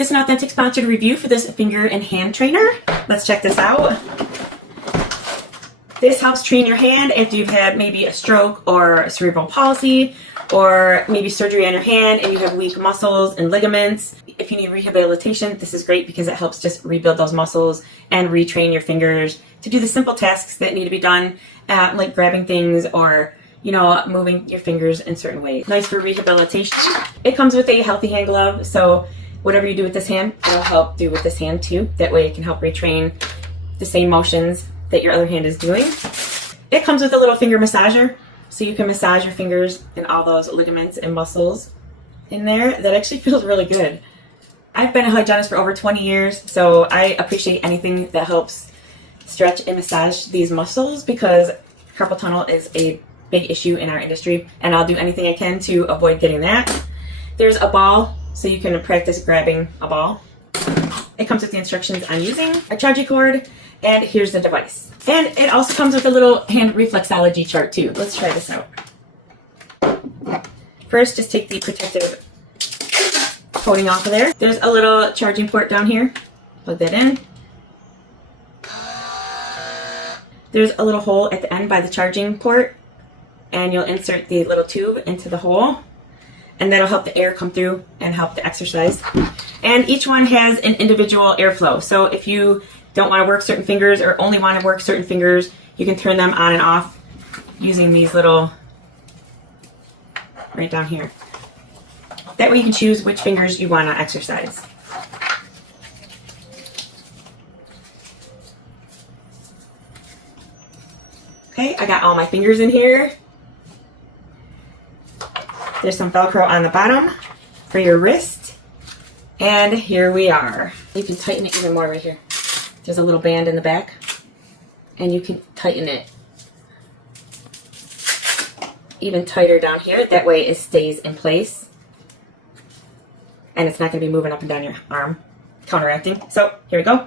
This is an authentic sponsored review for this finger and hand trainer. Let's check this out. This helps train your hand after you've had maybe a stroke or a cerebral palsy or maybe surgery on your hand and you have weak muscles and ligaments. If you need rehabilitation, this is great because it helps just rebuild those muscles and retrain your fingers to do the simple tasks that need to be done, like grabbing things or moving your fingers in certain ways. Nice for rehabilitation. It comes with a healthy hand glove, so whatever you do with this hand, it'll help do with this hand too. That way it can help retrain the same motions that your other hand is doing. It comes with a little finger massager, so you can massage your fingers and all those ligaments and muscles in there. That actually feels really good. I've been a hygienist for over 20 years, so I appreciate anything that helps stretch and massage these muscles because carpal tunnel is a big issue in our industry, and I'll do anything I can to avoid getting that. There's a ball, so you can practice grabbing a ball. It comes with the instructions on using a charging cord, and here's the device. And it also comes with a little hand reflexology chart too. Let's try this out. First, just take the protective coating off of there. There's a little charging port down here. Plug that in. There's a little hole at the end by the charging port, and you'll insert the little tube into the hole, and that'll help the air come through and help the exercise. And each one has an individual airflow, so if you don't want to work certain fingers or only want to work certain fingers, you can turn them on and off using these little right down here. That way you can choose which fingers you want to exercise. Okay, I got all my fingers in here. There's some Velcro on the bottom for your wrist. And here we are. You can tighten it even more right here. There's a little band in the back, and you can tighten it even tighter down here. That way it stays in place, and it's not going to be moving up and down your arm, counteracting. So here we go.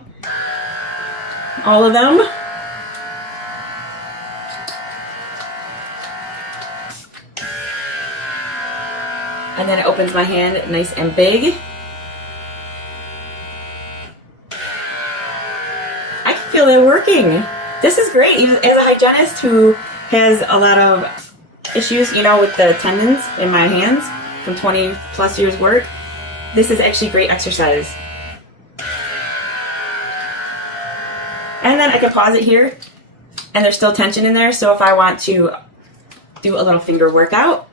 All of them. And then it opens my hand nice and big. I can feel it working. This is great. As a hygienist who has a lot of issues, with the tendons in my hands from 20 plus years work, this is actually great exercise. And then I can pause it here, and there's still tension in there, so if I want to do a little finger workout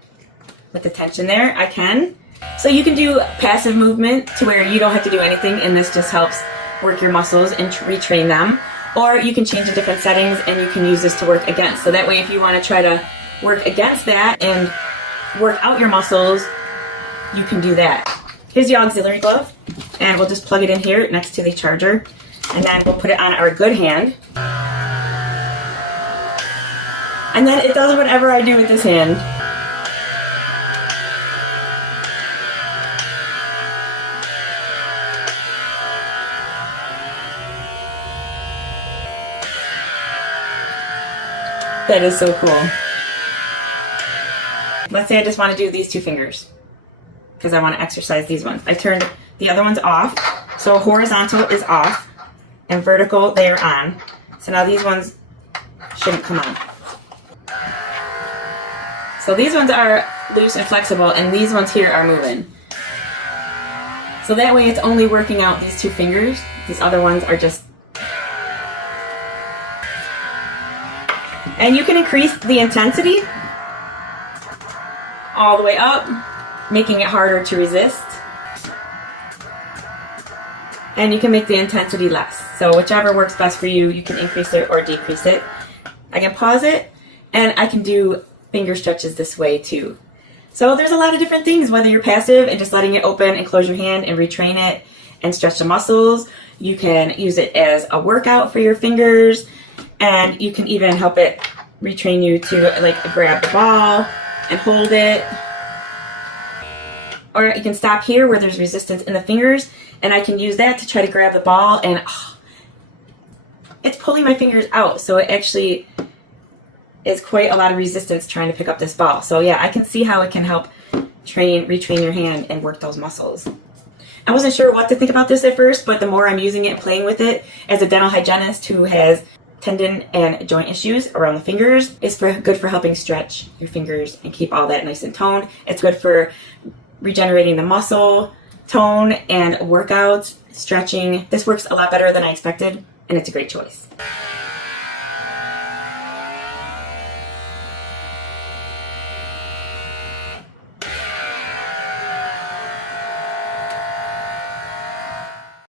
with the tension there, I can. So you can do passive movement to where you don't have to do anything, and this just helps work your muscles and retrain them. Or you can change the different settings and you can use this to work against. So that way if you want to try to work against that and work out your muscles, you can do that. Here's the auxiliary glove, and we'll just plug it in here next to the charger, and then we'll put it on our good hand. And then it does whatever I do with this hand. That is so cool. Let's say I just want to do these two fingers because I want to exercise these ones. I turned the other ones off. So horizontal is off and vertical they are on. So now these ones shouldn't come on. So these ones are loose and flexible, and these ones here are moving. So that way it's only working out these two fingers. These other ones are just... And you can increase the intensity all the way up, making it harder to resist. And you can make the intensity less. So whichever works best for you, you can increase it or decrease it. I can pause it, and I can do finger stretches this way too. So there's a lot of different things, whether you're passive and just letting it open and close your hand and retrain it and stretch the muscles. You can use it as a workout for your fingers. And you can even help it retrain you to grab the ball and hold it. Or you can stop here where there's resistance in the fingers, and I can use that to try to grab the ball, and it's pulling my fingers out. So it actually is quite a lot of resistance trying to pick up this ball. So yeah, I can see how it can help retrain your hand and work those muscles. I wasn't sure what to think about this at first, but the more I'm using it and playing with it as a dental hygienist who has tendon and joint issues around the fingers, it's good for helping stretch your fingers and keep all that nice and toned. It's good for regenerating the muscle tone and workouts, stretching. This works a lot better than I expected, and it's a great choice.